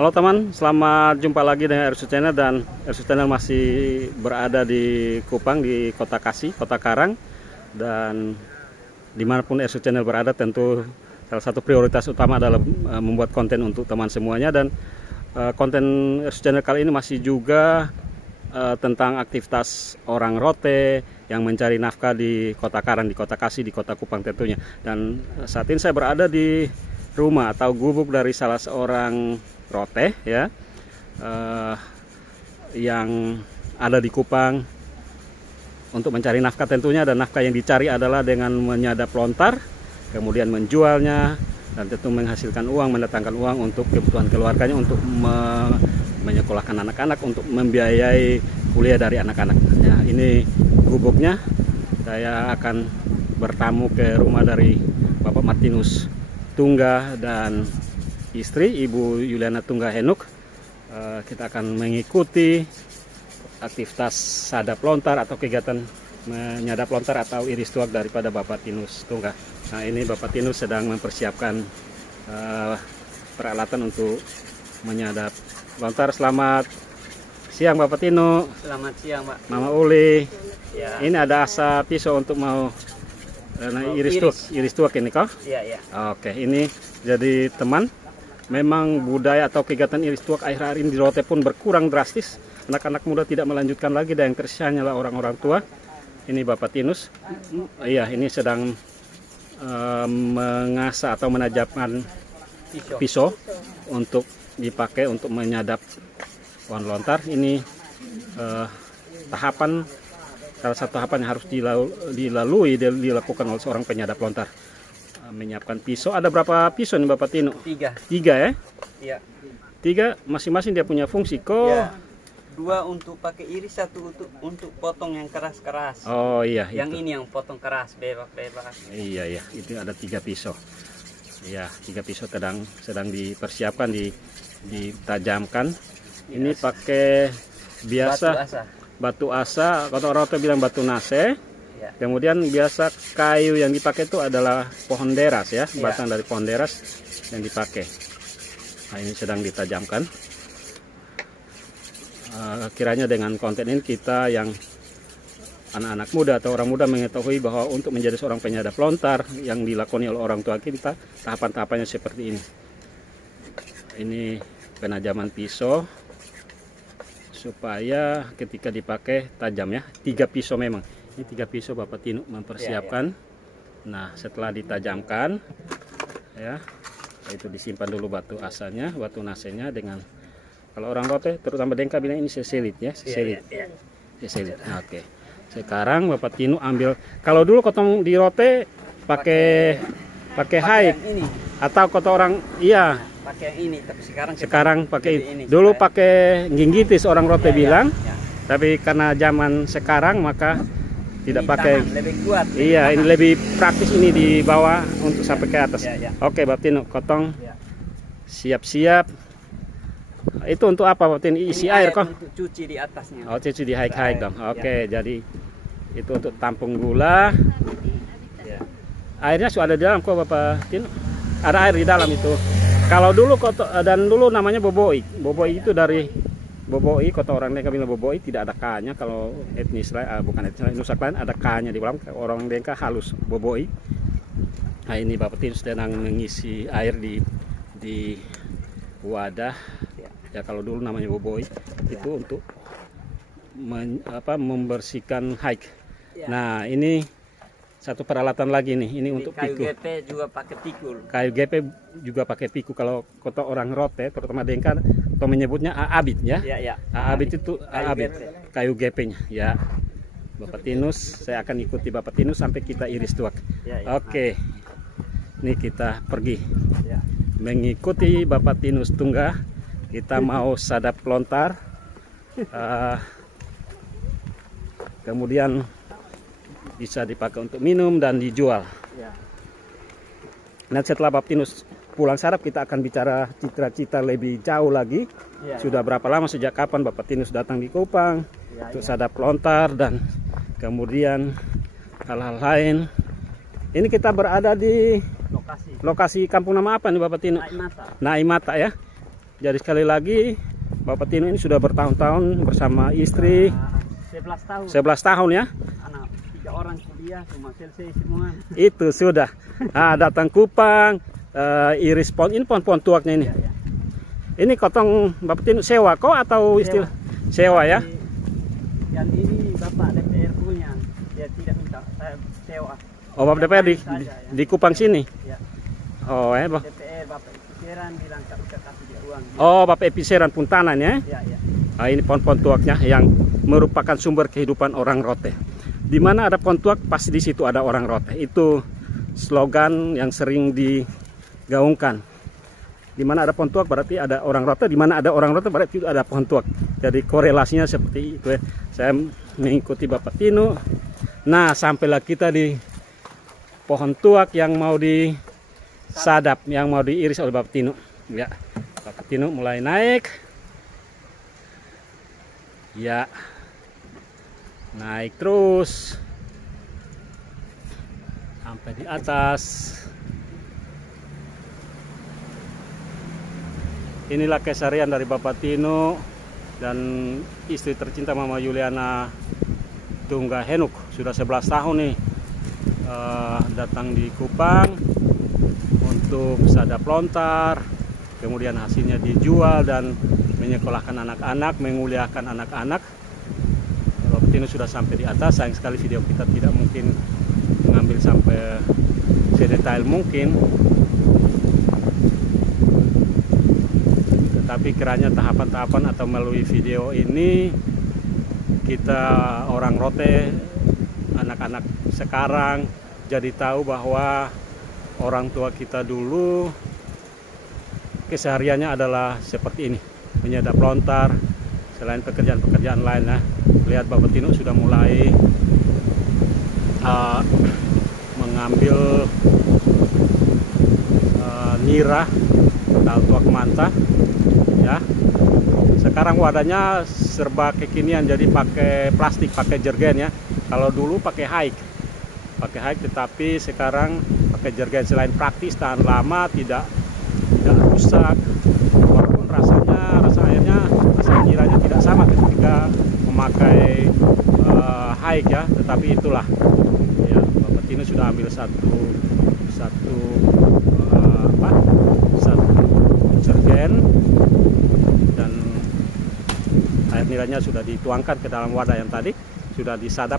Halo teman, selamat jumpa lagi dengan Ersu Channel, dan Ersu Channel masih berada di Kupang, di Kota Kasih, Kota Karang. Dan dimanapun Ersu Channel berada, tentu salah satu prioritas utama adalah membuat konten untuk teman semuanya. Dan konten Ersu Channel kali ini masih juga tentang aktivitas orang rote yang mencari nafkah di Kota Karang, di Kota Kasih, di Kota Kupang tentunya. Dan saat ini saya berada di rumah atau gubuk dari salah seorang rote ya, yang ada di Kupang untuk mencari nafkah tentunya. Dan nafkah yang dicari adalah dengan menyadap lontar, kemudian menjualnya, dan tentu menghasilkan uang, mendatangkan uang untuk kebutuhan keluarganya, untuk menyekolahkan anak-anak, untuk membiayai kuliah dari anak-anak. Ya, ini gubuknya. Saya akan bertamu ke rumah dari Bapak Martinus Tungga dan istri Ibu Yuliana Tungga Henuk. Kita akan mengikuti aktivitas sadap lontar atau kegiatan menyadap lontar atau iris tuak daripada Bapak Tinus Tungga. Nah, ini Bapak Tinus sedang mempersiapkan peralatan untuk menyadap lontar. Selamat siang Bapak Tinu. Selamat siang Pak. Mama Uli. Ya. Ini ada asa pisau untuk mau iris tuak ini kok? Iya, iya. Oke, ini jadi teman, memang budaya atau kegiatan iris tuak akhir-akhir ini di Rote pun berkurang drastis. Anak-anak muda tidak melanjutkan lagi, dan yang tersisa hanyalah orang-orang tua. Ini Bapak Tinus. Iya, ini sedang mengasah atau menajamkan pisau untuk dipakai untuk menyadap pohon lontar. Ini tahapan, salah satu tahapan yang harus dilakukan oleh seorang penyadap lontar. Menyiapkan pisau. Ada berapa pisau nih Bapak Tino? Tiga ya? Iya. Tiga, masing-masing dia punya fungsi kok. Ya. Dua untuk pakai iris, satu untuk potong yang keras-keras. Oh iya. Yang itu. ini yang potong keras, bebas. Iya, itu ada 3 pisau. Iya, 3 pisau sedang dipersiapkan, ditajamkan. Ini pakai biasa batu asa, kalau orang tua bilang batu nase. Ya. Kemudian biasa kayu yang dipakai itu adalah pohon deras ya, batang dari pohon deras yang dipakai. Nah, ini sedang ditajamkan. Kiranya dengan konten ini kita yang anak-anak muda atau orang muda mengetahui bahwa untuk menjadi seorang penyadap lontar yang dilakoni oleh orang tua kita, tahapan-tahapannya seperti ini. Ini penajaman pisau supaya ketika dipakai tajam ya. 3 pisau memang. Ini 3 pisau Bapak Tinu mempersiapkan. Nah, setelah ditajamkan ya, itu disimpan dulu batu asanya, batu nasenya. Dengan kalau orang rote terutama Dengka bilang ini seselit ya, seselit. Seselit. Nah, oke. Sekarang Bapak Tinu ambil, kalau dulu kotong di rote pakai haik atau kota orang iya pakai yang ini, tapi sekarang pakai ini. Dulu pakai ginggitis orang rote bilang. Ya. Tapi karena zaman sekarang maka tidak Ini pakai. lebih kuat. Iya, ini lebih praktis, ini di bawah untuk sampai ke atas. Ya. Oke, Bapak Tino, kotong. Ya. Siap-siap. Itu untuk apa Bapak Tino? Isi Ini air kok. untuk cuci di atasnya. Oh, cuci di haik-haik dong. Oke, jadi itu untuk tampung gula. Ya. Airnya sudah ada di dalam kok Bapak Tino. Ada air di dalam itu. Kalau dulu dan dulu namanya boboi. Boboi itu dari boboi, kota orang Dengka bilang boboi, tidak ada K-nya. Kalau etnis lain, bukan etnis lain, Nusa lain ada K-nya di belakang. Orang Dengka halus boboi. Nah, ini Bapak Tin sedang mengisi air di wadah. Ya, kalau dulu namanya boboi itu untuk membersihkan haik. Nah, ini satu peralatan lagi nih, ini untuk kayu piku. GP juga pakai pikul. Kayu GP juga pakai piku. Kalau kota orang rote, terutama Dengka, atau menyebutnya aabit ya. Ya. Aabit itu aabit, kayu GP-nya. Ya, Bapak Tinus, saya akan ikuti Bapak Tinus sampai kita iris tuak. Ya. Oke, ini kita pergi Ya. mengikuti Bapak Tinus Tungga. Kita mau sadap lontar. Kemudian bisa dipakai untuk minum dan dijual. Ya. Nah, setelah Bapak Tinus pulang sadap, kita akan bicara cita-cita lebih jauh lagi. Ya. Sudah berapa lama, sejak kapan Bapak Tinus datang di Kupang untuk sadap lontar, dan kemudian hal-hal lain. Ini kita berada di lokasi kampung nama apa nih Bapak Tino? Naimata. Naimata ya. Jadi sekali lagi Bapak Tino ini sudah bertahun-tahun bersama istri. 11 tahun. 11 tahun ya. Anak 3 orang kuliah cuma selesai semua. Itu sudah. Nah, datang Kupang, iris pohon, ini pohon-pohon tuaknya ini. Ya, ya. Ini kotong Bapak Tino sewa kok atau istilah? Sewa ya. Yang ini Bapak DPR punya, dia tidak minta saya sewa. Oh, Bapak DPR di Kupang sini. Ya. Oh, DPR Bapak Episeran bilang tak bisa kasih dia uang. Oh, Bapak Episeran Puntanan ya. Ya, ya. Nah, ini pohon-pohon tuaknya yang merupakan sumber kehidupan orang Rote. Di mana ada pohon tuak, pasti di situ ada orang Rote. Itu slogan yang sering digaungkan. Di mana ada pohon tuak berarti ada orang Rote. Di mana ada orang Rote berarti ada pohon tuak. Jadi korelasinya seperti itu ya. Saya mengikuti Bapak Tino. Nah, sampailah kita di pohon tuak yang mau disadap, yang mau diiris oleh Bapak Tino. Ya, Bapak Tino mulai naik. Ya, naik terus sampai di atas. Inilah keseharian dari Bapak Tino dan istri tercinta Mama Yuliana Tungga Henuk. Sudah 11 tahun nih datang di Kupang untuk sadap lontar, kemudian hasilnya dijual dan menyekolahkan anak-anak, menguliahkan anak-anak. Bapak Tino sudah sampai di atas. Sayang sekali video kita tidak mungkin mengambil sampai sedetail mungkin, tetapi kiranya tahapan-tahapan atau melalui video ini kita orang Rote, anak-anak sekarang jadi tahu bahwa orang tua kita dulu kesehariannya adalah seperti ini, menyadap lontar, selain pekerjaan-pekerjaan lain. Nah, lihat Bapak Tino sudah mulai mengambil nira atau tuak manta ya. Sekarang wadahnya serba kekinian, jadi pakai plastik, pakai jergen ya. Kalau dulu pakai hike, tetapi sekarang pakai jergen. Selain praktis, tahan lama, tidak rusak, walaupun rasa airnya, rasa niranya tidak sama ketika memakai hike ya. Tetapi itulah ya, Bapak Tino sudah ambil satu jergen dan air niranya sudah dituangkan ke dalam wadah yang tadi sudah disadap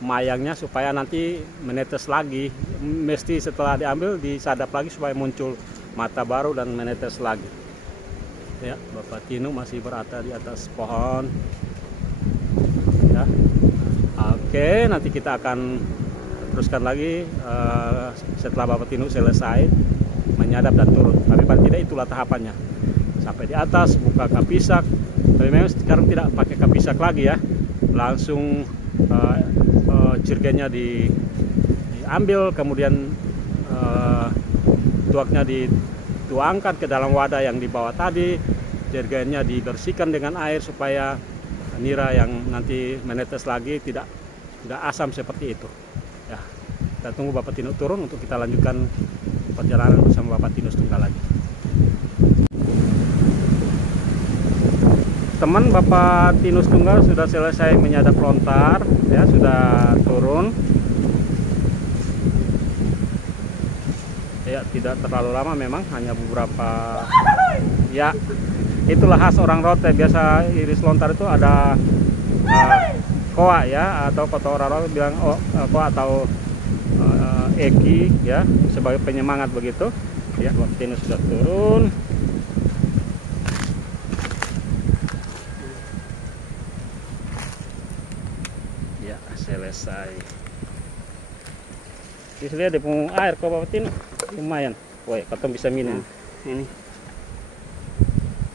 mayangnya supaya nanti menetes lagi. Mesti setelah diambil disadap lagi supaya muncul mata baru dan menetes lagi. Ya, Bapak Tino masih berada di atas pohon. Ya. Oke, nanti kita akan teruskan lagi setelah Bapak Tino selesai menyadap dan turun. Tapi paling tidak itulah tahapannya. Sampai di atas buka kapisak. Tapi memang sekarang tidak pakai kapisak lagi ya. Langsung jergennya diambil, kemudian tuaknya dituangkan ke dalam wadah yang di bawah tadi. Jergennya dibersihkan dengan air supaya nira yang nanti menetes lagi tidak asam seperti itu. Ya, kita tunggu Bapak Tino turun untuk kita lanjutkan perjalanan bersama Bapak Tino Tunggal lagi. Teman, Bapak Tino Tunggal sudah selesai menyadap lontar, ya, sudah turun. Ya, tidak terlalu lama memang, hanya beberapa. Ya, itulah khas orang Rote. Biasa iris lontar itu ada koa ya, atau kota orang Rote bilang koa atau eki ya, sebagai penyemangat begitu. Ya, Bapak Tino sudah turun. Selesai. Bisa lihat di punggung air kok Bapak Tino, lumayan. Woi, kotong bisa minum. Ini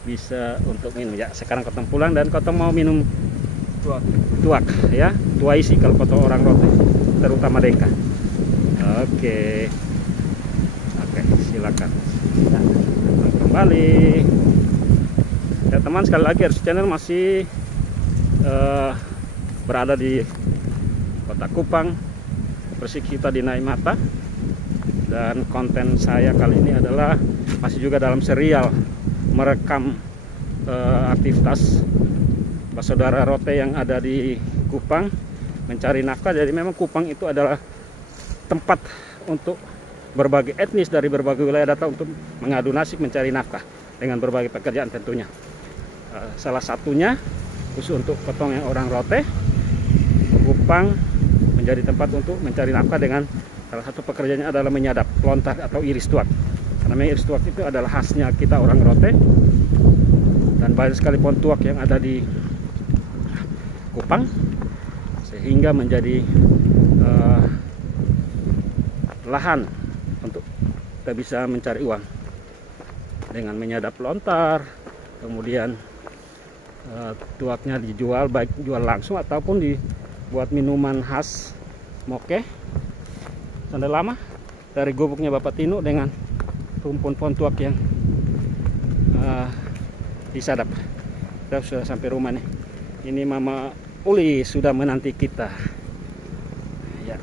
bisa untuk minum ya. Sekarang kotong pulang dan kotong mau minum tuak ya, tua isi kalau kotong orang Rote, terutama Dengka. Oke, silakan. Kembali. Ya teman, sekali lagi RC Channel masih berada di Kota Kupang, bersih kita di Naimata. Dan konten saya kali ini adalah masih juga dalam serial merekam aktivitas saudara rote yang ada di Kupang mencari nafkah. Jadi memang Kupang itu adalah tempat untuk berbagai etnis dari berbagai wilayah datang untuk mengadu nasib mencari nafkah dengan berbagai pekerjaan tentunya. Salah satunya khusus untuk potong yang orang rote, Kupang menjadi tempat untuk mencari nafkah dengan salah satu pekerjaannya adalah menyadap lontar atau iris tuak. Karena iris tuak itu adalah khasnya kita orang rote, dan banyak sekali pohon tuak yang ada di Kupang sehingga menjadi lahan untuk kita bisa mencari uang dengan menyadap lontar. Kemudian tuaknya dijual, baik jual langsung ataupun dibuat minuman khas moke sandal lama dari gubuknya Bapak Tino dengan rumpun pohon tuak yang disadap. Kita sudah sampai rumah nih. Ini Mama Uli sudah menanti kita. Ya.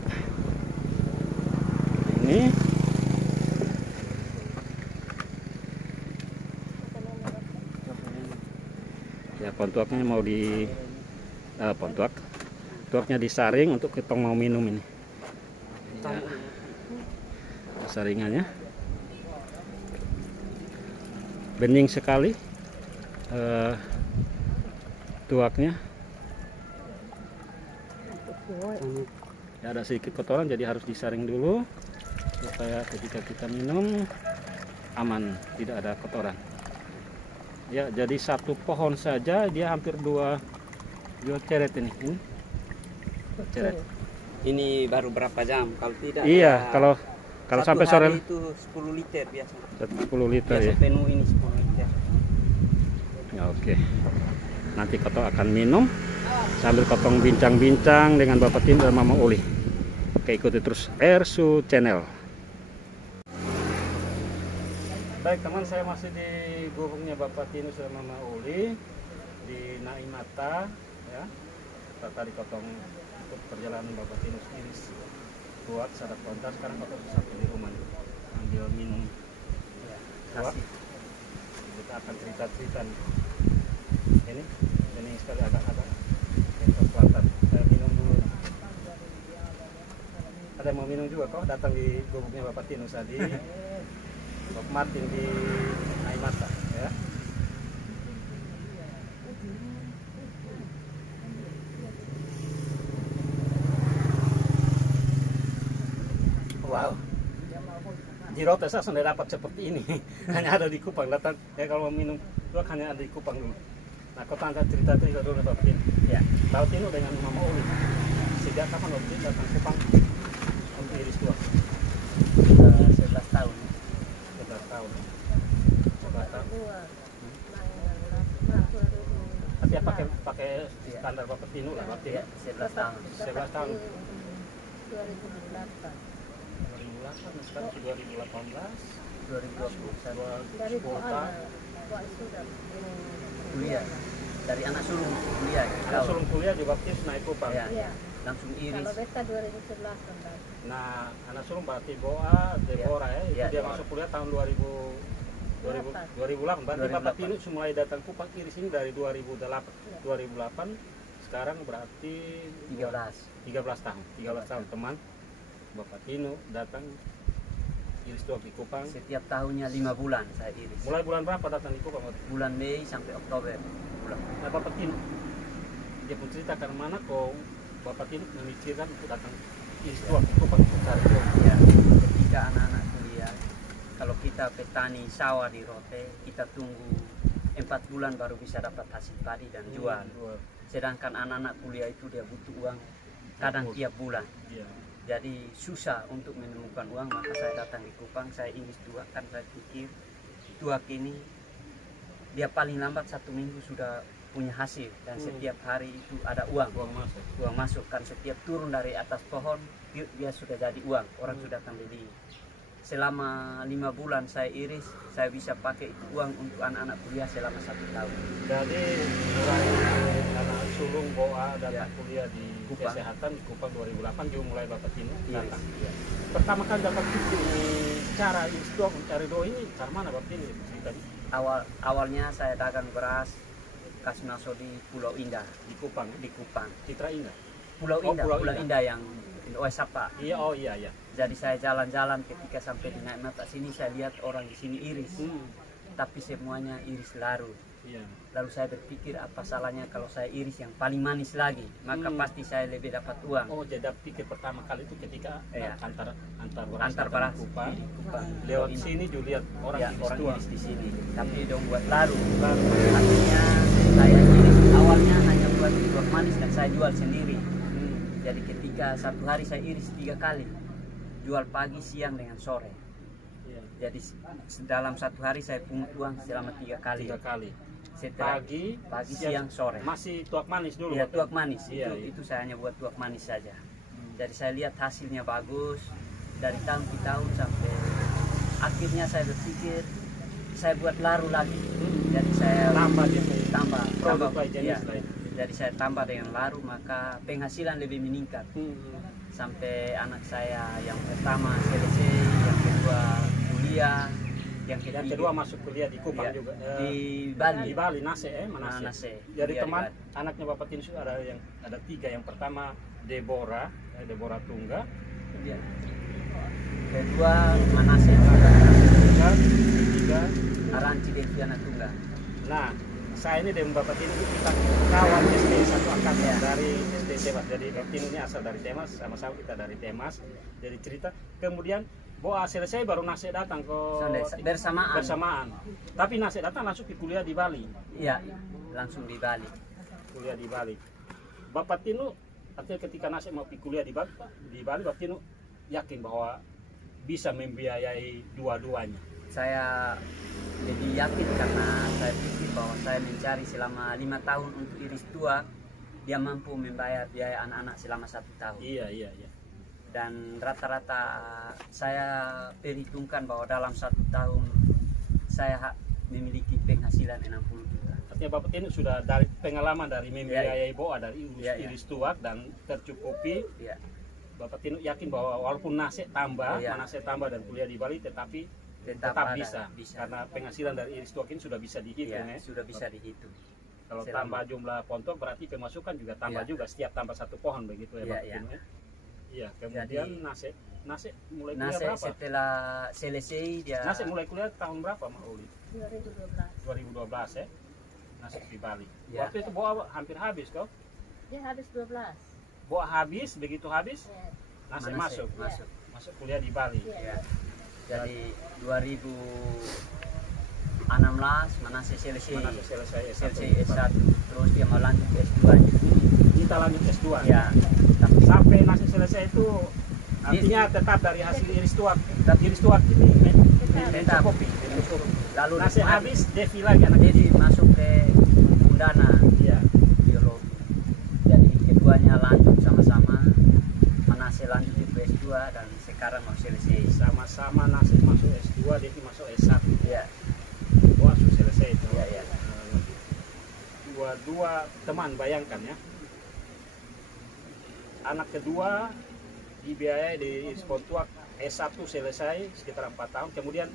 Ini ya pohon tuaknya mau di pohon tuaknya disaring untuk kita mau minum ini. Ya. Saringannya bening sekali tuaknya. Ya, ada sedikit kotoran jadi harus disaring dulu supaya ketika kita minum aman, tidak ada kotoran. Ya, jadi satu pohon saja dia hampir dua ceret ini. Ini dua ceret. Ini baru berapa jam? Kalau tidak, iya, kalau sampai sore itu 10 liter biasa. 10 liter biasa ya. penuh ini 10 liter. Ya, oke. Nanti Koto akan minum sambil Kotong bincang-bincang dengan Bapak Tino dan Mama Uli. Oke, ikuti terus Ersu Channel. Baik teman, saya masih di gubuknya Bapak Tino dan Mama Uli di Naimata ya. Tadi Kotong untuk perjalanan Bapak Tino iris buat sadap lontar. Sekarang Kotong sampai di rumah nih, ambil minum buat. Kita akan cerita-cerita nih. Ini sekali agak-agak kelihatan. Saya minum dulu. Ada yang mau minum juga kok, datang di gubuknya Bapak Tino tadi. Bapak Martin di Naimata ya. Wow. Di rote saya sudah dapat seperti ini. Hanya ada di Kupang. Datang ya, kalau mau minum tuak hanya ada di Kupang dulu. Nah, kau tangga cerita dulu Bapak Tino. Ya, Bapak Tino dengan Mama Uli. Sejak kapan Bapak Tino datang Kupang untuk iris tuak? 11 tahun. 11 tahun. 11 tahun. Tapi ya pakai standar Bapak Tino lah Bapak Tino. 11 tahun. 11 tahun. 2008. 2008, sekarang 2018. 2020. Dari 10 tahun. Kuliah. Dari anak sulung kuliah. Kalau suruh kuliah di Baptis naik Kupang. Ya. Iya. Langsung iris. Kalau beta 2011 kan. Nah, anak sulung berarti Deborah ya. Itu Ya, dia Deborah. masuk kuliah tahun 2008. Berarti 2008. Bapak Tino mulai datang Kupang iris ini dari 2008. 2008 sekarang berarti 13 tahun. 13 tahun teman Bapak Tino datang iris tuak di Kupang. Setiap tahunnya 5 bulan saya iris. Mulai bulan berapa datang di Kupang? Bulan Mei sampai Oktober. Nah, Bapak Tino, dia pun ceritakan mana kok Bapak Tino memikirkan untuk datang iris tuak di Kupang untuk cari uang. Ya, ketika anak-anak kuliah, kalau kita petani sawah di Rote, kita tunggu 4 bulan baru bisa dapat hasil padi dan jual. Sedangkan anak-anak kuliah itu dia butuh uang kadang tiap bulan. Iya. Jadi susah untuk menemukan uang, maka saya datang di Kupang, saya iris tuak, kan saya pikir tuak ini dia paling lambat 1 minggu sudah punya hasil dan setiap hari itu ada uang masuk kan setiap turun dari atas pohon dia sudah jadi uang, orang sudah akan beli. Selama 5 bulan saya iris, saya bisa pakai itu uang untuk anak-anak kuliah selama 1 tahun. Jadi mulai karena sulung Boa datang Ya. kuliah di Kupang. kesehatan di Kupang 2008 juga mulai Bapak Tino Iya, datang. iya. Pertama kali dapat pikir cara istilah mencari doa ini cara mana Bapak Tino cerita Awalnya saya dagang beras kasih masuk di Pulau Indah di Kupang, di Kupang. Citra Indah. Pulau Oh, Indah, Pulau Pulau Indah. Indah yang Oesapa. Iya, oh iya iya. Jadi saya jalan-jalan ketika sampai di naik mata sini saya lihat orang di sini iris, tapi semuanya iris larut. Iya. Lalu saya berpikir apa salahnya kalau saya iris yang paling manis lagi, maka pasti saya lebih dapat uang. Oh, jadi pikir pertama kali itu ketika Iya. antar Antar beras Kupang. di Kupang. Lewat Pulau Indah. sini juga lihat orang Ya, iris orang tua. iris di sini, tapi dong buat larut. Artinya saya iris awalnya hanya buat buah manis dan saya jual sendiri. Jadi ketika satu hari saya iris 3 kali, jual pagi, siang dengan sore. Iya. Jadi dalam satu hari saya pungut uang selama 3 kali. 3 kali. Setelah Pagi, siang, sore. Masih tuak manis dulu. Ya, Bapak? tuak manis. Iya, iya. Itu saya hanya buat tuak manis saja. Jadi saya lihat hasilnya bagus dari tahun ke tahun sampai akhirnya saya berpikir saya buat laru lagi. Jadi saya Tambah dia tambah produk lain iya. jenis lain. Jadi saya tambah dengan laru maka penghasilan lebih meningkat. Sampai anak saya yang pertama selesai, yang kedua kuliah, yang Yang ketiga kedua masuk kuliah di Kupang Iya, juga. di Bali. Di Bali, Nase Manase. Manase. Jadi Iya, di teman Bali. anaknya Bapak Tinsu ada 3. Yang pertama Deborah Tungga. Iya. Kedua Manase, Tungga, ketiga. Aranci Deviana Tunggal. Nah, saya ini dengan Bapak Tinsu kita kawan SD satu angkatan Iya. dari SD Temas. Jadi Bapak Tinsu ini asal dari Temas, sama-sama kita dari Temas. Jadi cerita. Kemudian Boa selesai baru Nase datang ke bersamaan. Tapi Nase datang langsung ke kuliah di Bali. Iya, langsung di Bali. Kuliah di Bali. Bapak Tino artinya ketika Nase mau pergi kuliah di Bali Bapak Tino yakin bahwa bisa membiayai dua-duanya. Saya lebih yakin karena saya pikir bahwa saya mencari selama 5 tahun untuk iris tua, dia mampu membayar biaya anak-anak selama 1 tahun. Iya. Dan rata-rata saya perhitungkan bahwa dalam 1 tahun saya memiliki penghasilan 60 juta. Artinya Bapak Tino sudah dari pengalaman dari membiayai Boa dari iris tuak dan tercukupi. Ya, Bapak Tino yakin bahwa walaupun Nase tambah, Iya. Nase tambah dan kuliah di Bali tetapi tetap ada, bisa. Karena penghasilan dari iris tuak ini sudah bisa dihitung ya, ya. sudah bisa dihitung. Kalau Selama- tambah jumlah pontok berarti pemasukan juga tambah Iya. juga setiap tambah 1 pohon begitu ya Iya, Bapak iya. Tino ya. Iya, kemudian Jadi- Nase mulai kuliah Nase berapa? setelah selesai dia Nase mulai kuliah tahun berapa Mak Uli? 2012. 2012 ya. Nase di Bali. Ya. Waktu itu Boa hampir habis kok. Dia habis 12. Boa habis, begitu habis Ya. Nase Manase masuk. masuk. Masuk kuliah di Bali. Iya. Ya. Jadi 2016 Manase selesai. Nase selesai S1. Selesai S1, terus dia mau lanjut ke S2. Kita lanjut S2. Ya, tapi Sampai Nase selesai itu artinya tetap dari hasil iris tuak. Dan iris tuak ini tetap. mencukupi. Lalu Nase nikmati. habis, Devi lagi anak Jadi masuk ke Undana Iya. biologi. Jadi keduanya lanjut sama-sama. Manase lanjut ke S2 dan sekarang mau selesai. Sama-sama Nase masuk S2, Devi masuk S1. Ya, Boa sudah selesai itu. Iya, iya. Dua teman bayangkan ya. Anak kedua dibiayai di Ispontuak S1 selesai sekitar 4 tahun, kemudian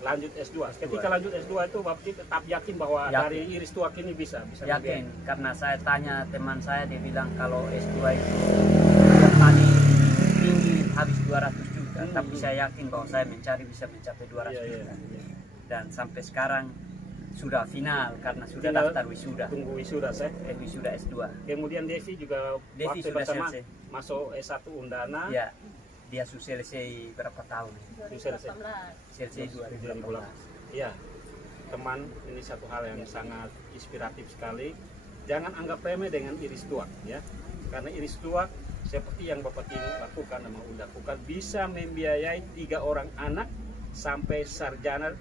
lanjut S2. Ketika lanjut S2 itu Bapak tetap yakin bahwa Yakin. dari iris tuak ini bisa yakin karena saya tanya teman saya, dia bilang kalau S2 itu paling tinggi habis 200 juta, tapi saya yakin bahwa saya mencari bisa mencapai 200 Iya, iya, juta. iya. Dan sampai sekarang sudah final karena sudah Tinggal daftar wisuda. Tunggu wisuda saya. Wisuda S2. Kemudian Devi juga Devi waktu sudah bersamaan selesai. masuk S1 Undana. Ya, dia sudah selesai berapa tahun? 2018. Selesai 2018. Iya, teman, ini satu hal yang sangat inspiratif sekali. Jangan anggap remeh dengan iris tuak ya, karena iris tuak seperti yang Bapak Tino lakukan dan mau lakukan bisa membiayai 3 orang anak sampai sarjana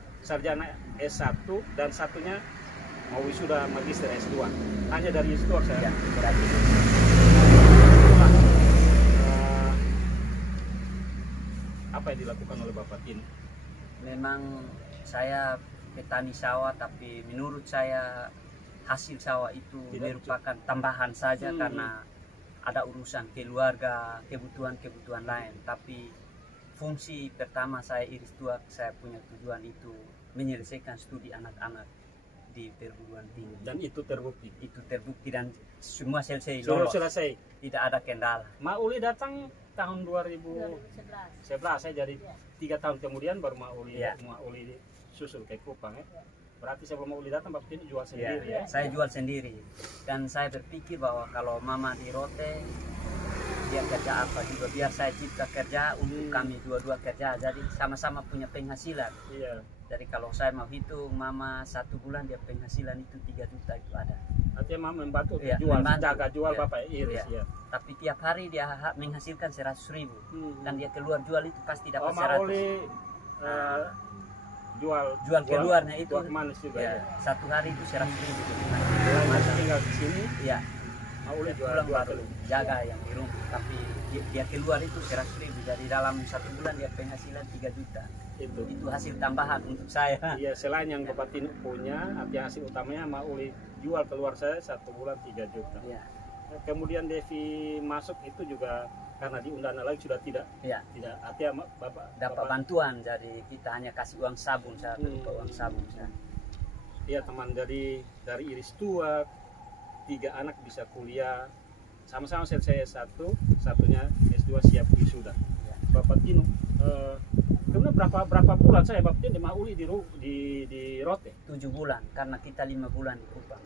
S1 dan satunya mau wisuda magister S2 hanya dari iris tuak saya. Ya, berarti Itulah, apa yang dilakukan oleh Bapak Tino? memang saya petani sawah, tapi menurut saya hasil sawah itu Tidak merupakan tambahan saja Hmm. karena ada urusan keluarga, kebutuhan lain. Tapi fungsi pertama saya iris tuak, saya punya tujuan itu menyelesaikan studi anak-anak di perguruan tinggi. Dan itu terbukti. Itu terbukti dan semua selesai Sudah lolos, selesai. tidak ada kendala. Mak Uli datang tahun 2011. 2011. Saya jadi 3 tahun kemudian baru Mak Uli, Iya. Mak Uli susul ke Kupang ya. Berarti sebelum Mak Uli datang Bapak ini jual Ya, sendiri ya. saya jual sendiri dan saya berpikir bahwa kalau mama di Rote dia kerja apa juga biar saya cipta kerja untuk kami dua-dua kerja, jadi sama-sama punya penghasilan. Iya. Jadi kalau saya mau hitung mama 1 bulan dia penghasilan itu 3 juta itu ada. Artinya Mak membantu Iya, jual, membantu. jaga jual Iya. Bapak iris ya. Tapi tiap hari dia menghasilkan 100.000 Hmm. dan dia keluar jual itu pasti Oh, dapat Mak 100. Uli Jual keluarnya itu jual kemana juga ya, ya. satu hari itu 100.000. Mulai masih tinggal di sini, Ya, Mak Uli jual pulang baru keluar. jaga yang di rumah. Tapi dia keluar itu 100.000. Jadi dalam 1 bulan dia penghasilan 3 juta. Itu. Itu hasil tambahan untuk saya. Iya, selain yang Bapak Tinu punya, artinya hasil utamanya Mak Uli jual keluar saya 1 bulan 3 juta. Ya, Kemudian Devi masuk itu juga karena di Undana lagi sudah tidak ya. artinya Bapak Dapat bantuan, jadi kita hanya kasih uang sabun, saya berupa uang sabun. Iya teman, dari iris tua 3 anak bisa kuliah sama-sama selesai S1, satunya S2 siap wisuda. Ya. Bapak Tinu kemudian berapa bulan saya Bapak Tinu di Mak Uli di Rote, 7 bulan karena kita 5 bulan di Kupang.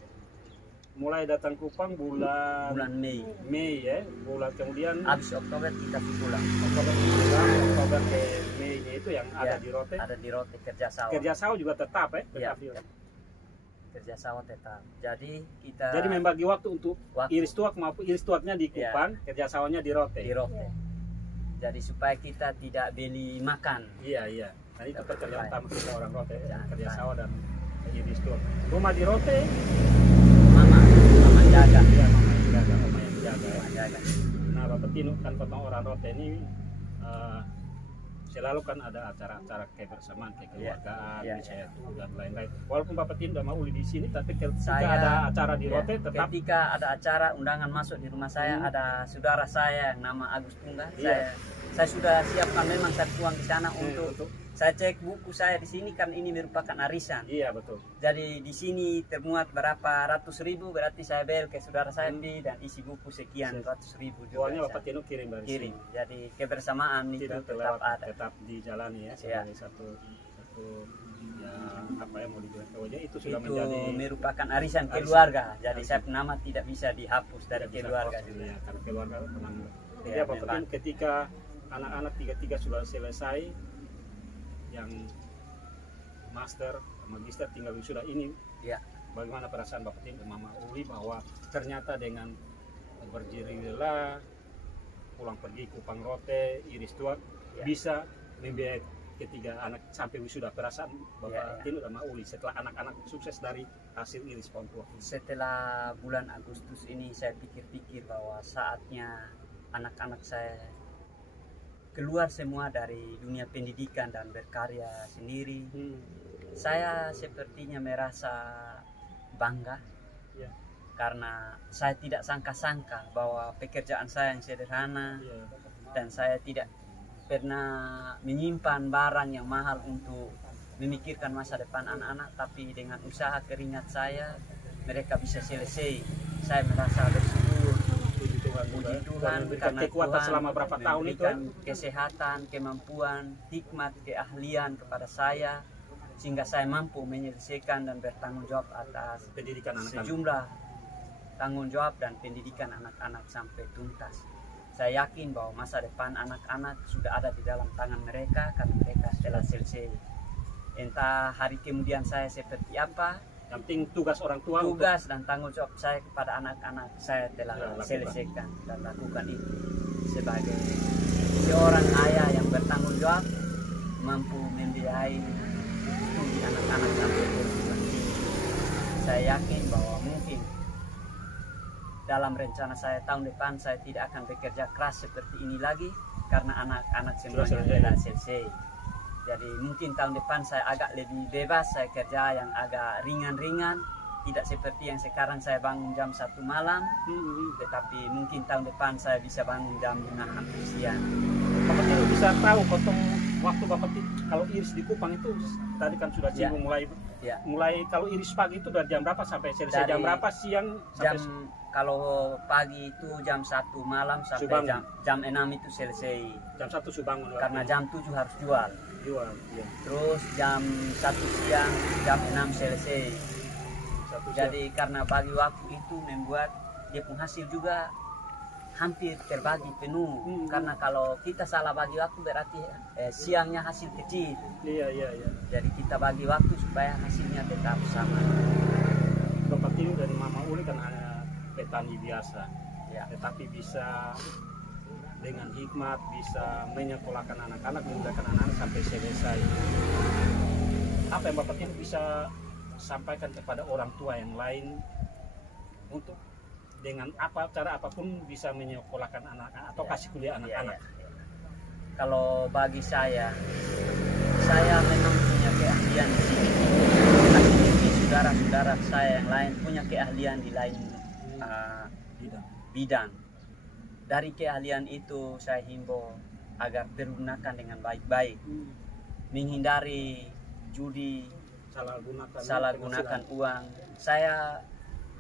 mulai datang Kupang Bulan Mei. Mei ya, bulan kemudian Habis Oktober kita pulang. Oktober ke Mei-nya itu yang ada Ya, di Rote. Ada di Rote kerja sawah. Kerja sawah juga tetap Ya, tetap di Rote. kerja sawah tetap. Jadi kita Jadi membagi waktu untuk waktu iris tuak maupun iris tuaknya di Ya. Kupang, kerja sawahnya di Rote. di Rote. Jadi supaya kita tidak beli makan. Iya iya. Nah itu Dapat pekerjaan terbaik. utama kita orang Rote, Jangan kerja lupa. sawah dan iris tuak. Rumah di Rote, Mama jaga. ya mama yang jaga, mama yang jaga. Ya. Mama jaga. Nah Bapak Tinu kan potong orang Rote ini selalu kan ada acara-acara kebersamaan, kekeluargaan, Iya, misalnya itu dan lain-lain. Walaupun Bapak Tinu tidak mau Uli di sini, tapi ketika Saya- ada acara di Ya, Rote tetap ketika ada acara undangan masuk di rumah saya, ada saudara saya yang nama Agus Tunggal. Iya. Saya sudah siapkan memang saya tuang di sana untuk untuk saya cek buku saya di sini kan ini merupakan arisan. iya betul. Jadi di sini termuat berapa ratus ribu, berarti saya bel ke saudara saya Pi, dan isi buku sekian ratus ribu juga. Uangnya saya Bapak Tinu kirim dari kirim. sini. Jadi kebersamaan itu Tidak tetap ada. tetap dijalani ya Iya. sebagai satu ya apa ya mau dibilang kewajiban itu sudah Itu menjadi merupakan arisan arisan. keluarga. Jadi Arisan. saya nama tidak bisa dihapus dari tidak bisa keluarga kosong, juga. ya, karena keluarga tenang. Jadi Ya, apa penting memang. ketika anak-anak tiga sudah selesai yang master magister tinggal wisuda ini, Ya. bagaimana perasaan Bapak Tim dan Mama Uli bahwa ternyata dengan berjerilah pulang pergi Kupang Rote, iris tuak Ya. bisa membiayai ketiga anak sampai wisuda. Perasaan Bapak Ya, ya. Tinu dan Mama Uli setelah anak-anak sukses dari hasil iris pohon tuak ini. Setelah bulan Agustus ini saya pikir-pikir bahwa saatnya anak-anak saya keluar semua dari dunia pendidikan dan berkarya sendiri. Saya sepertinya merasa bangga Ya. karena saya tidak sangka-sangka bahwa pekerjaan saya yang sederhana Ya. dan saya tidak pernah menyimpan barang yang mahal untuk memikirkan masa depan anak-anak, tapi dengan usaha keringat saya mereka bisa selesai. Saya merasa bersyukur, Puji Tuhan, puji juga. Tuhan Memberikan karena kekuatan Tuhan selama berapa tahun itu memberikan kesehatan, kemampuan, hikmat, keahlian kepada saya sehingga saya mampu menyelesaikan dan bertanggung jawab atas pendidikan anak-anak. sejumlah tanggung jawab dan pendidikan anak-anak sampai tuntas. Saya yakin bahwa masa depan anak-anak sudah ada di dalam tangan mereka karena mereka telah selesai. Entah hari kemudian saya seperti apa, Yang penting tugas orang tua untuk tugas dan tanggung jawab saya kepada anak-anak saya telah Ya, lakukan. selesaikan dan lakukan itu sebagai seorang ayah yang bertanggung jawab, mampu membiayai studi anak-anak sampai perguruan tinggi. Saya yakin bahwa mungkin dalam rencana saya tahun depan saya tidak akan bekerja keras seperti ini lagi karena anak-anak semuanya selesai. sudah selesai. Jadi mungkin tahun depan saya agak lebih bebas, saya kerja yang agak ringan-ringan tidak seperti yang sekarang saya bangun jam 1 malam, tetapi mungkin tahun depan saya bisa bangun jam 5 hampir siang. Bapak Tino bisa tahu potong waktu Bapak Tino kalau iris di Kupang itu tadi kan sudah singgung mulai kalau iris pagi itu dari jam berapa sampai selesai jam berapa, siang sampai kalau pagi itu jam 1 malam sampai jam 6 itu selesai. Jam 1 Subangun. Karena jam 7 harus jual. Ya. Terus jam 1 siang, jam 6 selesai. Jadi karena bagi waktu itu membuat dia pun hasil juga hampir terbagi penuh. Karena kalau kita salah bagi waktu berarti siangnya hasil kecil. Iya. Jadi kita bagi waktu supaya hasilnya tetap sama. Bapak Tino dari Mama Uli kan hanya petani biasa, ya, tetapi bisa dengan hikmat bisa menyekolahkan anak-anak, memudahkan anak-anak sampai selesai. Apa yang Bapak Tino bisa sampaikan kepada orang tua yang lain untuk dengan cara apapun bisa menyekolahkan anak-anak atau kasih kuliah anak-anak? Ya. Kalau bagi saya memang punya keahlian di sini. Tapi saudara-saudara saya yang lain punya keahlian di lain bidang. Dari keahlian itu saya himbau agar digunakan dengan baik-baik, menghindari judi, salah gunakan uang. Saya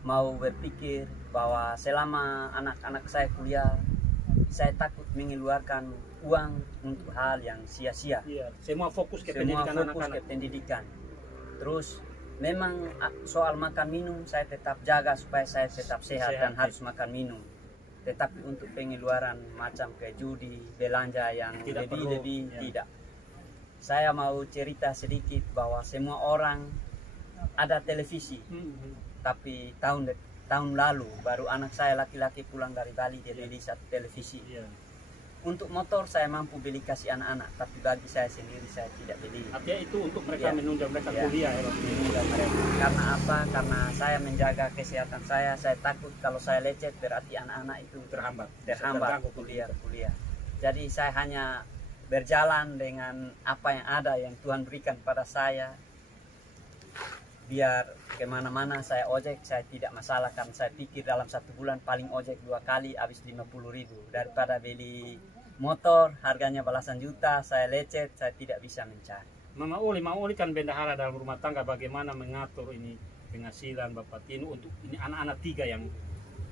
mau berpikir bahwa selama anak-anak saya kuliah, saya takut mengeluarkan uang untuk hal yang sia-sia. Semua fokus ke pendidikan. Terus memang soal makan minum saya tetap jaga supaya saya tetap sehat dan harus makan minum. Tetapi untuk pengeluaran macam ke judi, belanja yang lebih-lebih tidak. Saya mau cerita sedikit bahwa semua orang ada televisi. Tapi tahun lalu baru anak saya laki-laki pulang dari Bali, dia beli satu televisi. Untuk motor saya mampu beli kasih anak-anak, tapi bagi saya sendiri saya tidak beli. Artinya itu untuk mereka menunjang mereka kuliah ya, menunjang mereka. Karena apa? Karena saya menjaga kesehatan saya takut kalau saya lecet berarti anak-anak itu terhambat kuliah. Jadi saya hanya berjalan dengan apa yang ada yang Tuhan berikan pada saya. Biar kemana-mana saya ojek, saya tidak masalah karena saya pikir dalam 1 bulan paling ojek 2 kali habis 50.000 daripada beli motor harganya belasan juta, saya lecet, saya tidak bisa mencari. Mama Uli kan bendahara dalam rumah tangga, bagaimana mengatur ini penghasilan Bapak Tino untuk ini anak-anak 3 yang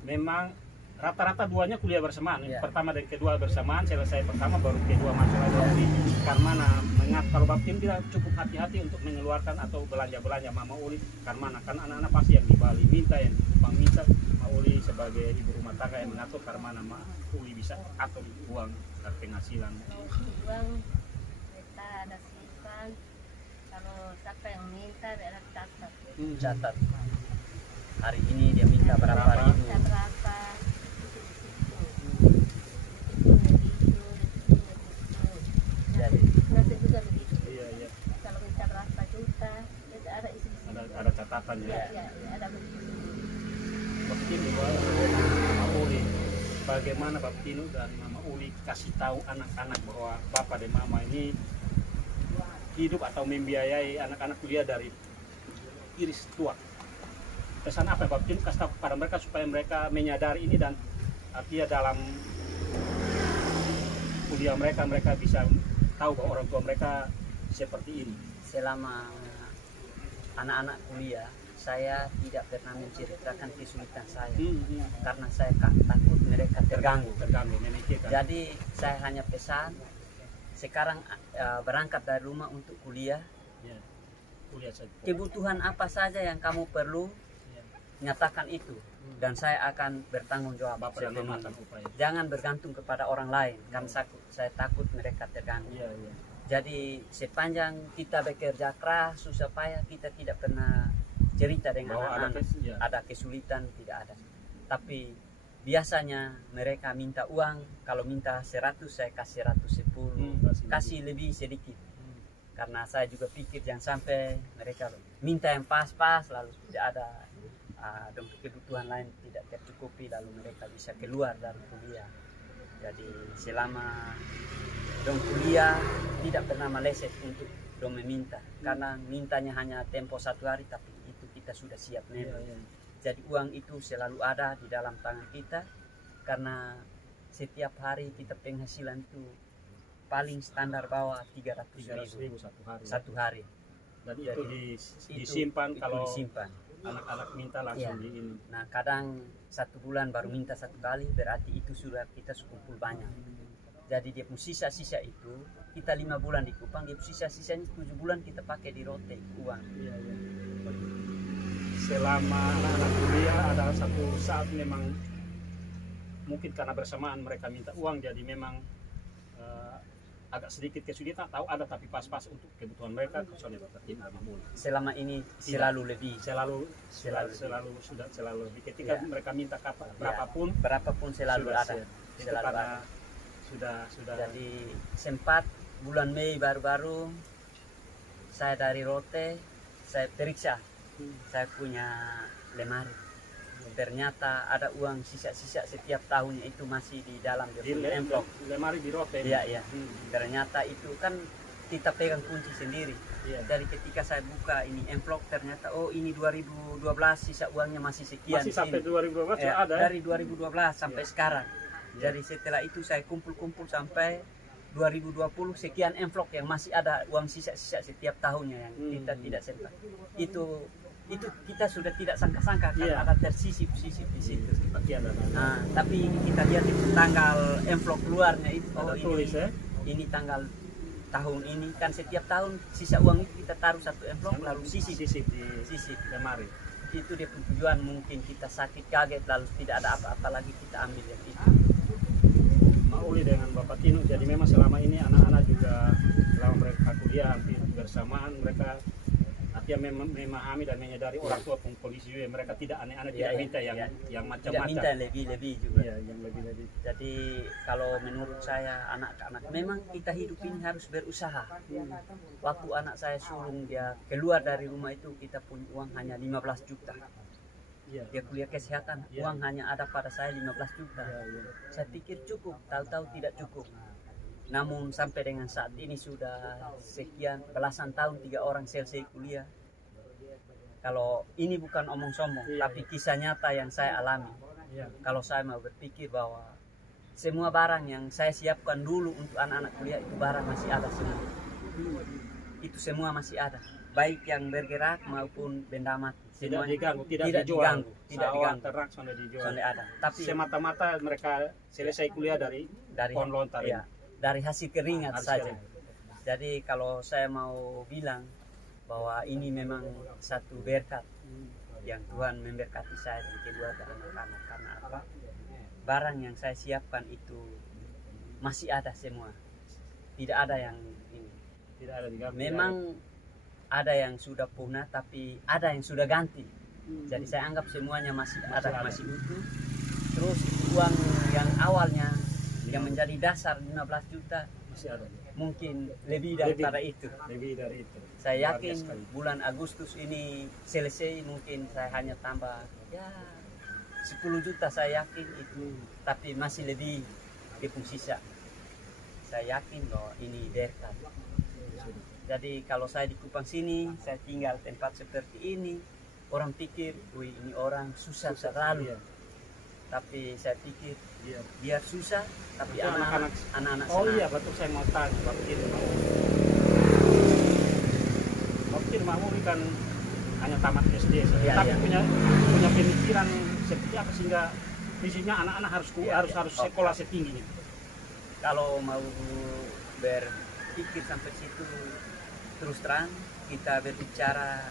memang rata-rata duanya kuliah bersamaan. Pertama dan kedua bersamaan, selesai pertama baru kedua masuk lagi. Karena mengatur kalau Bapak Tino tidak cukup hati-hati untuk mengeluarkan atau belanja-belanja Mama Uli, karena kan anak-anak pasti yang di Bali minta, yang di Kupang minta. Mama Uli sebagai ibu rumah tangga yang mengatur karena Mama Uli bisa atur uang dan penghasilan. Uang kita ada simpan, kalau siapa yang minta ada catat. Catat. Hari ini dia minta berapa ribu. Berapa. Jadi Nasib juga begitu. Iya. Kalau minta berapa juta, ada isi. Ada catatan ya. Ya, ada begitu. Bapak Tino, Mama Uli, bagaimana Bapak Tino dan Mama Uli kasih tahu anak-anak bahwa Bapak dan Mama ini hidup atau membiayai anak-anak kuliah dari iris tua. Pesan apa Bapak Tino kasih tahu kepada mereka supaya mereka menyadari ini dan artinya dalam kuliah mereka bisa tahu bahwa orang tua mereka seperti ini. Selama anak-anak kuliah, saya tidak pernah menceritakan kesulitan saya karena saya takut mereka terganggu. Memikirkan. Jadi saya hanya pesan sekarang berangkat dari rumah untuk kuliah. Kuliah saja. Kebutuhan apa saja yang kamu perlu, nyatakan itu dan saya akan bertanggung jawab. Jangan bergantung kepada orang lain karena saya takut mereka terganggu. Jadi sepanjang kita bekerja keras susah payah, kita tidak pernah cerita dengan anak-anak ada kesulitan, tidak ada. Tapi biasanya mereka minta uang, kalau minta 100 saya kasih 110, kasih lebih sedikit. Karena saya juga pikir jangan sampai mereka minta yang pas-pas lalu tidak ada kebutuhan lain tidak tercukupi lalu mereka bisa keluar dari kuliah. Jadi selama dong kuliah tidak pernah meleset untuk dong meminta, karena mintanya hanya tempo 1 hari tapi itu kita sudah siap memang. Jadi uang itu selalu ada di dalam tangan kita, karena setiap hari kita penghasilan itu paling standar bawah 300.000 satu hari. Dan itu disimpan kalau disimpan. anak-anak minta langsung di ini. Nah kadang 1 bulan baru minta 1 kali, berarti itu sudah kita kumpul banyak. Jadi dia punya sisa-sisa itu kita 5 bulan di Kupang, dia sisa-sisanya 7 bulan kita pakai di Rote uang. Selama anak-anak kuliah ada satu saat memang mungkin karena bersamaan mereka minta uang, jadi memang agak sedikit kesulitan, tahu ada tapi pas-pas untuk kebutuhan mereka. Soalnya Bapak Tino selama ini selalu lebih, selalu lebih. Ketika mereka minta berapapun selalu ada. Selalu ada. Sudah. Jadi sempat bulan Mei baru-baru saya dari Rote, saya periksa, saya punya lemari. Ternyata ada uang sisa-sisa setiap tahunnya itu masih di dalam envelope. Lemari di Rote. Iya. Ternyata itu kan kita pegang kunci sendiri. Jadi ketika saya buka ini envelope, ternyata oh ini 2012 sisa uangnya masih sekian. Masih sampai 2012 ada. Dari 2012 sampai sekarang. Jadi setelah itu saya kumpul-kumpul sampai 2020 sekian envelope yang masih ada uang sisa-sisa setiap tahunnya yang kita tidak sempat. Itu kita sudah tidak sangka-sangka kan ada tersisip-sisip di situ. Nah, tapi kita lihat itu tanggal envelope keluarnya itu kalau ini tanggal tahun ini kan setiap tahun sisa uang itu kita taruh satu envelope lalu sisip di lemari. Itu dia tujuan, mungkin kita sakit kaget lalu tidak ada apa-apa lagi kita ambil yang itu. Mauli dengan Bapak Tino, jadi memang selama ini anak-anak juga selama mereka kuliah hampir bersamaan mereka artinya memahami dan menyadari orang tua pun polisi juga, mereka tidak aneh-aneh, tidak minta yang macam-macam, tidak minta lebih-lebih juga. Yang lebih-lebih. Jadi kalau menurut saya anak-anak memang kita hidup ini harus berusaha. Waktu anak saya sulung dia keluar dari rumah itu kita punya uang hanya 15 juta. Dia kuliah kesehatan, uang hanya ada pada saya 15 juta. Saya pikir cukup, tahu-tahu tidak cukup. Namun sampai dengan saat ini sudah sekian belasan tahun 3 orang selesai kuliah. Kalau ini bukan omong sombong, tapi kisah nyata yang saya alami. Kalau saya mau berpikir bahwa semua barang yang saya siapkan dulu untuk anak-anak kuliah itu barang masih ada semua. Itu semua masih ada, baik yang bergerak maupun benda mati. Tidak diganggu, tidak diganggu. Ternak sudah dijual. Sudah ada. Tapi semata-mata mereka selesai kuliah dari pohon lontar. Dari hasil keringat saja. Jadi kalau saya mau bilang bahwa ini memang satu berkat yang Tuhan memberkati saya dan keluarga anak-anak, karena apa? Barang yang saya siapkan itu masih ada semua. Tidak ada yang ini. Tidak ada diganti. Memang ada yang sudah punah, tapi ada yang sudah ganti. Jadi saya anggap semuanya masih ada, masih utuh. Terus uang yang awalnya yang menjadi dasar 15 juta masih ada. Mungkin lebih daripada itu. Lebih dari itu. Saya yakin bulan Agustus ini selesai, mungkin saya hanya tambah 10 juta, saya yakin itu. Tapi masih lebih kepung sisa. Saya yakin bahwa ini berkat. Jadi kalau saya di Kupang sini, saya tinggal tempat seperti ini, orang pikir, wih ini orang susah terlalu. Tapi saya pikir biar susah, tapi anak-anak senang. Oh iya, betul, saya mau tanya Bapak Tino mau kan hanya tamat SD tapi punya pemikiran seperti apa sehingga visinya anak-anak harus sekolah setinggi itu. Kalau mau berpikir sampai situ, terus terang kita berbicara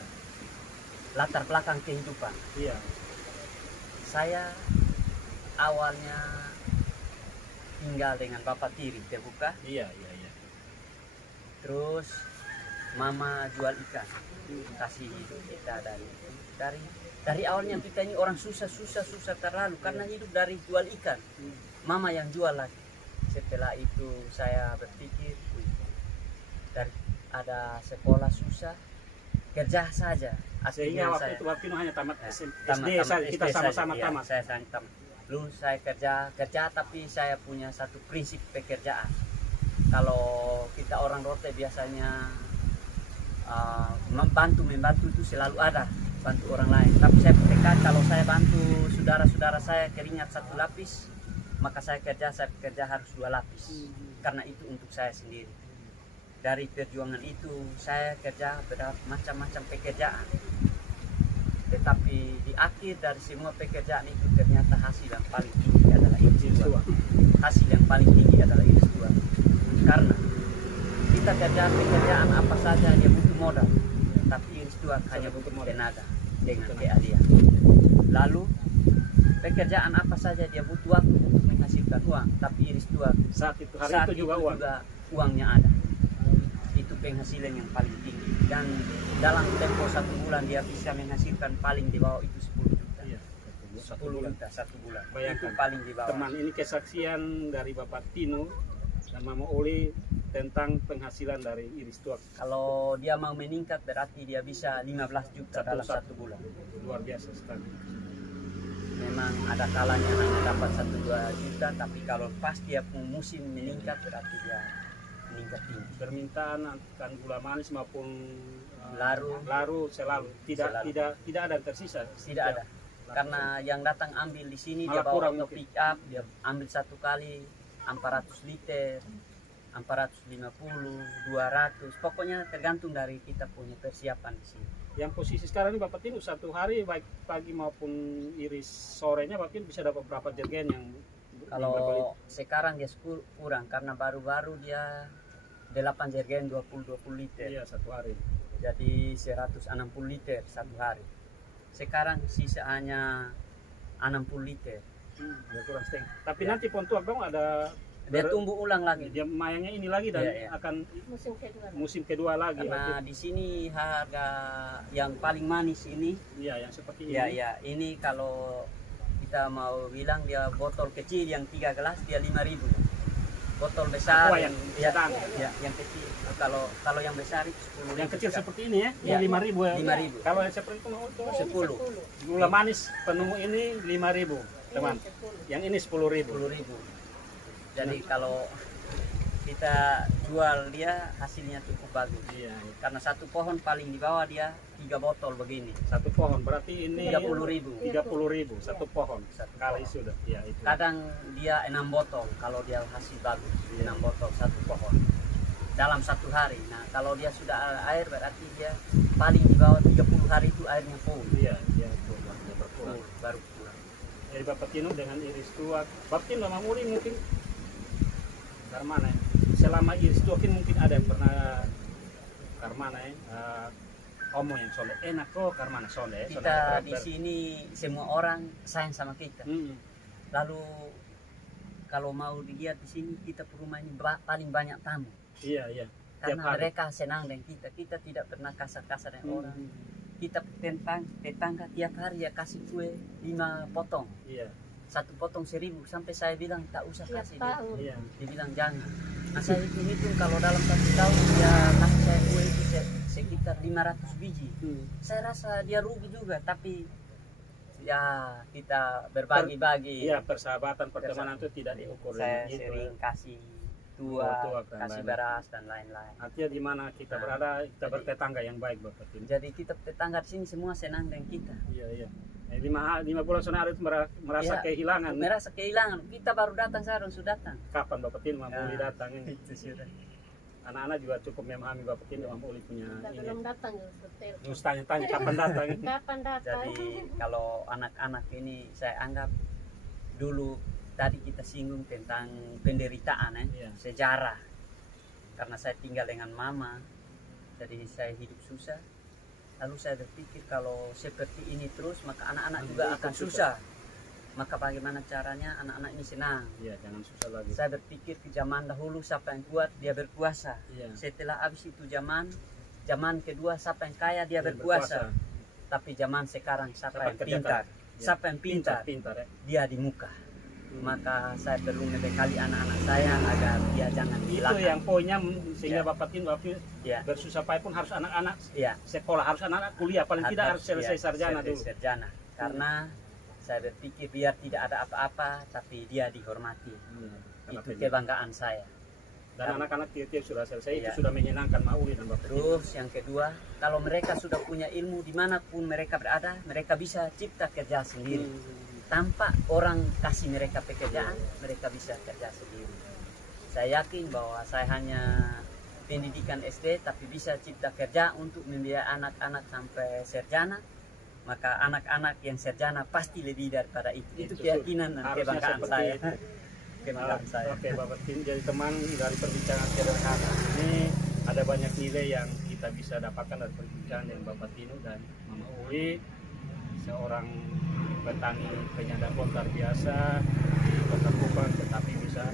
latar belakang kehidupan. Saya awalnya tinggal dengan bapak tiri terbuka. Terus mama jual ikan, kasih hidup kita dari awalnya kita ini orang susah terlalu karena hidup dari jual ikan. Mama yang jual lagi. Setelah itu saya berpikir dari ada sekolah susah, kerja saja. Sehingga waktu itu hanya tamat SD saja, kita sama-sama tamat. Saya tamat. Lalu saya kerja tapi saya punya satu prinsip pekerjaan. Kalau kita orang Rote biasanya membantu itu selalu ada. bantu orang lain. Tapi saya bertekad kalau saya bantu saudara-saudara saya keringat satu lapis, maka saya kerja harus 2 lapis. Karena itu untuk saya sendiri. Dari perjuangan itu saya kerja macam-macam pekerjaan. Tetapi di akhir dari semua pekerjaan itu ternyata hasil yang paling tinggi adalah Iris Tua. Hasil yang paling tinggi adalah Iris Tua. Karena kita kerja pekerjaan apa saja dia butuh modal, tapi Iris Tua hanya butuh tenaga dengan keahlian. Lalu pekerjaan apa saja dia butuh waktu untuk menghasilkan uang, tapi Iris Tua saat itu juga uangnya ada. Itu penghasilan yang paling tinggi, dan dalam tempo 1 bulan dia bisa menghasilkan paling di bawah itu 10 juta. Iya, 10 juta 1 bulan. Bayangkan, itu paling di bawah. Teman, ini kesaksian dari Bapak Tino dan Mama Oli tentang penghasilan dari Iris Tua. Kalau dia mau meningkat berarti dia bisa 15 juta dalam 1 bulan. Luar biasa sekali. Memang ada kalanya hanya dapat 1-2 juta, tapi kalau pas dia musim meningkat berarti dia meningkat tinggi. Permintaan akan gula manis maupun laru selalu tidak ada yang tersisa. Tidak ada. Karena yang datang ambil di sini malah dia bawa kurang auto pick up, dia ambil 1 kali 400 liter, 450, 200. Pokoknya tergantung dari kita punya persiapan di sini. Yang posisi sekarang ini Bapak Tino 1 hari baik pagi maupun iris sorenya Bapak Tino bisa dapat berapa jerigen yang kalau sekarang dia kurang karena baru-baru dia 8 jerigen 20 liter. Iya, 1 hari. Jadi 160 liter 1 hari. Sekarang sisa hanya 60 liter. Dia kurang setengah. Tapi Ya. nanti pontuak dong ada Dia tumbuh ulang lagi. dia mayangnya ini lagi dan Ya. akan musim kedua. musim kedua lagi. Karena di sini harga yang paling manis ini, Iya, yang seperti ini. ya ini kalau kita mau bilang dia botol kecil yang 3 gelas dia 5.000. Botol besar yang sedang. yang kecil. Kalau yang besar itu 10.000. Yang kecil seperti ini ya, Ya. 5.000 ya. 5.000. Kalau yang seperti itu mau 10. gula manis penuh ini 5.000, teman. Yang ini 10.000. 10.000. Jadi kalau kita jual dia hasilnya cukup bagus. Iya. Karena 1 pohon paling di bawah dia 3 botol begini. 1 pohon berarti ini 30.000. 30.000 1 pohon. Satu Kali pohon. sudah. Ya, itu. Kadang dia 6 botol kalau dia hasil bagus. 6 botol 1 pohon dalam 1 hari. Nah kalau dia sudah air berarti dia paling di bawah 30 hari itu airnya full. Iya, iya, itu berkurang. Baru kurang. Jadi Bapak Tino dengan Iris Tua, Bapak Tino sama Uli mungkin Karmana ya? Selama Iris Tua mungkin ada yang pernah Karmana ya, omong yang soleh enak kok Karmana soleh. Kita di sini semua orang sayang sama kita. Lalu kalau mau dilihat di sini kita rumah ini paling banyak tamu. Iya, iya. Karena mereka senang dengan kita. Kita tidak pernah kasar-kasar dengan orang. Kita tetangga tiap hari ya kasih kue 5 potong. Iya. 1 potong 1.000 sampai saya bilang tak usah kasih dia. Iya. Dibilang jangan. Nah saya hitung kalau dalam 1 tahun dia kasih saya kue itu sekitar 500 biji. Saya rasa dia rugi juga, tapi ya kita berbagi-bagi. Iya, persahabatan pertemanan itu tidak diukur Saya dengan itu. sering kasih Tuak tua, dan kasih lain-lain. beras dan lain-lain. Artinya di mana kita Nah, berada, kita jadi- bertetangga yang baik Bapak Tino. Jadi kita tetangga di sini semua senang dengan kita. Iya, iya. 5 bulan sudah harus merasa Iya. kehilangan. Merasa kehilangan. Kita baru datang sekarang sudah datang. Kapan Bapak Tino Mama Uli Ya, datang ini? Itu sudah. Anak-anak juga cukup memahami Bapak Tino Mama Uli punya ini. Belum datang hotel. Terus tanya-tanya kapan datang ini. Kapan datang? Jadi kalau anak-anak ini saya anggap dulu tadi kita singgung tentang penderitaan Iya. sejarah. Karena saya tinggal dengan mama, jadi saya hidup susah. Lalu saya berpikir kalau seperti ini terus maka anak-anak juga akan susah. Maka bagaimana caranya anak-anak ini senang? Iya, jangan susah lagi. Saya berpikir ke zaman dahulu siapa yang kuat dia berkuasa. Iya. Setelah habis itu zaman kedua siapa yang kaya dia berkuasa. Tapi zaman sekarang siapa yang Siapa kerja pintar? Ya. Siapa yang pintar? Pintar ya. Dia di muka. Maka saya perlu membekali anak-anak saya agar dia jangan Itu hilang. yang poinnya sehingga Ya. Bapak Tino Ya, bersusah payah pun harus anak-anak ya. sekolah, harus anak-anak kuliah, paling tidak harus selesai sarjana dulu. Sarjana. Karena saya berpikir biar tidak ada apa-apa, tapi dia dihormati. Karena Itu pendidikan. kebanggaan saya. Dan anak-anak tiap sudah selesai Iya. itu sudah menyenangkan Mauli dan Bapak Tino. Terus yang kedua, kalau mereka sudah punya ilmu dimanapun mereka berada, mereka bisa cipta kerja sendiri. Tanpa orang kasih mereka pekerjaan, mereka bisa kerja sendiri. Saya yakin bahwa saya hanya pendidikan SD, tapi bisa cipta kerja untuk membiayai anak-anak sampai sarjana. Maka anak-anak yang sarjana pasti lebih daripada itu. Itu keyakinan dan harusnya kebanggaan seperti saya. itu. Kebanggaan saya. Oke Bapak Tino, jadi teman dari perbincangan sederhana ini ada banyak nilai yang kita bisa dapatkan dari perbincangan dengan Bapak Tino dan Mama Uli, seorang petani penyandang lontar biasa di Kota Kupang, tetapi bisa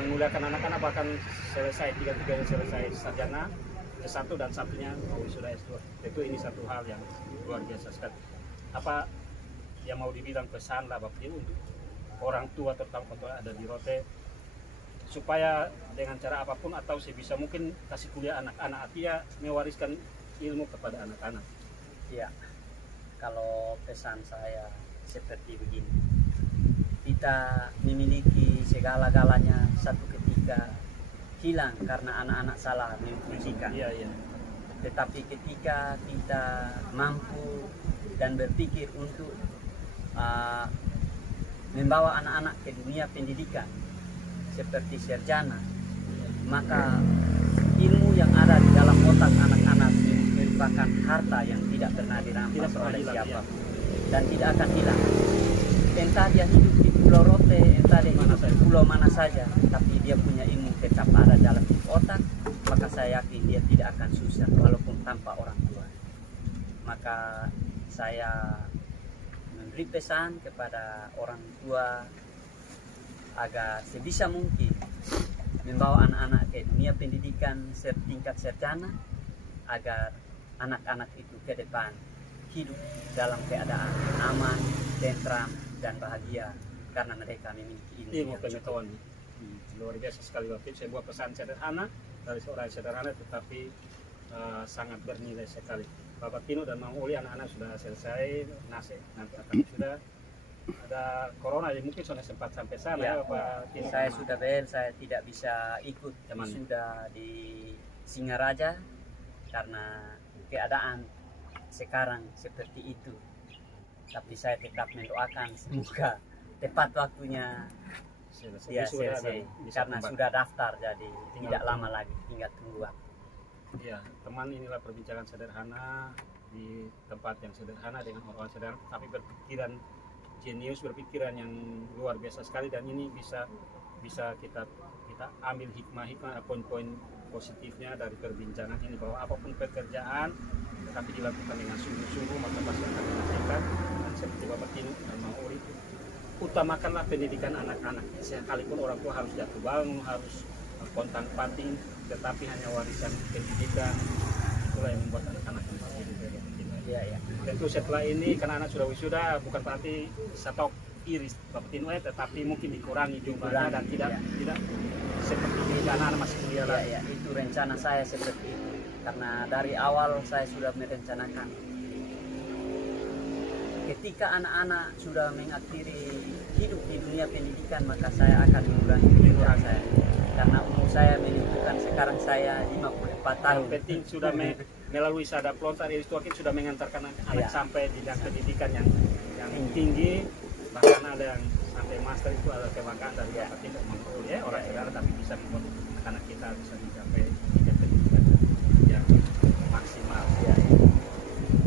menggunakan anak-anak bahkan selesai tiga-tiganya selesai sarjana S1 dan satunya sudah S2. Itu ini satu hal yang luar biasa sekali. Apa yang mau dibilang pesan lah Bapak Tino untuk orang tua terutama kalau ada di Rote supaya dengan cara apapun atau sebisa mungkin kasih kuliah anak-anak dia mewariskan ilmu kepada anak-anak. Ya, kalau pesan saya seperti begini, kita memiliki segala-galanya satu ketika hilang karena anak-anak salah memfungsikan. Iya, iya. Tetapi ketika kita mampu dan berpikir untuk membawa anak-anak ke dunia pendidikan seperti sarjana, maka ilmu yang ada di dalam otak anak-anak merupakan harta yang tidak pernah dirampas oleh siapa dan tidak akan hilang. Entah dia hidup di Pulau Rote, entah dia hidup di pulau mana saja, tapi dia punya ilmu tetap ada dalam otak, maka saya yakin dia tidak akan susah walaupun tanpa orang tua. Maka saya memberi pesan kepada orang tua agar sebisa mungkin membawa anak-anak ke dunia pendidikan setingkat sarjana agar anak-anak itu ke depan hidup dalam keadaan aman, tentram, dan bahagia karena mereka memiliki Ilmu yang pengetahuan. Luar biasa sekali Bapak. Sebuah pesan sederhana dari seorang sederhana tetapi sangat bernilai sekali. Bapak Tino dan Mang Uli anak-anak sudah selesai nanti akan sudah ada corona jadi mungkin sudah sempat sampai sana ya, Bapak Tino. Saya sudah saya tidak bisa ikut sudah di Singaraja karena keadaan sekarang seperti itu. Tapi saya tetap mendoakan semoga tepat waktunya dia selesai karena sudah daftar jadi tidak lama lagi, tinggal tunggu waktu. Ya, teman, inilah perbincangan sederhana di tempat yang sederhana dengan orang sederhana tapi berpikiran jenius, berpikiran yang luar biasa sekali dan ini bisa kita ambil hikmah poin-poin positifnya dari perbincangan ini bahwa apapun pekerjaan tetapi dilakukan dengan sungguh-sungguh maka pasti akan menghasilkan. Dan seperti Bapak Tino dan Mang Uri, utamakanlah pendidikan anak-anak. Sekalipun orang tua harus jatuh bangun, harus kontan panting, tetapi hanya warisan pendidikan itulah yang membuat anak-anak Iya, iya. Tentu setelah ini karena anak sudah wisuda bukan berarti stok iris Bapak Tino tetapi mungkin dikurangi jumlahnya dan tidak seperti ini anak masih kuliah lagi. Ya, itu rencana saya seperti itu karena dari awal saya sudah merencanakan ketika anak-anak sudah mengakhiri hidup di dunia pendidikan maka saya akan mengurangi pendidikan saya karena umur saya menunjukkan sekarang saya 54 tahun. Yang penting sudah melalui sadap lontar iris tuakin sudah mengantarkan anak sampai di pendidikan yang tinggi, bahkan ada yang sampai master. Itu adalah kebanggaan dari Bapak Tino ya, orang saudara tapi bisa membuat anak kita bisa mencapai tingkat pendidikan yang maksimal ya.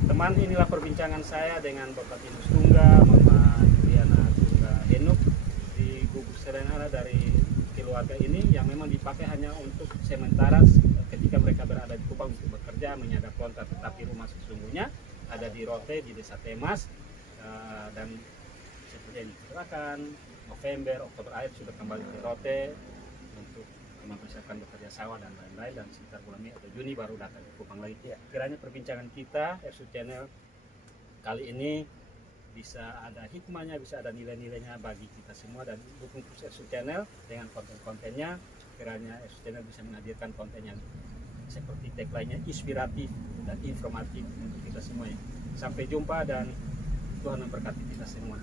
Teman, inilah perbincangan saya dengan Bapak Tino Tungga, Mama Juliana Tungga Henuk di Gubuk Sederhana dari keluarga ini yang memang dipakai hanya untuk sementara ketika mereka berada di Kupang untuk bekerja menyadap lontar, tetapi rumah sesungguhnya ada di Rote di Desa Temas dan seperti yang diceritakan November, Oktober akhir sudah kembali ke Rote untuk mempersiapkan bekerja sawah dan lain-lain dan sekitar bulan Mei atau Juni baru datang ke Kupang lagi. Ya, kiranya perbincangan kita FSU Channel kali ini bisa ada hikmahnya, bisa ada nilai-nilainya bagi kita semua dan dukung terus FSU Channel dengan konten-kontennya. Kiranya FSU Channel bisa menghadirkan konten yang seperti tagline-nya inspiratif dan informatif untuk kita semua. Sampai jumpa dan Tuhan memberkati kita semua.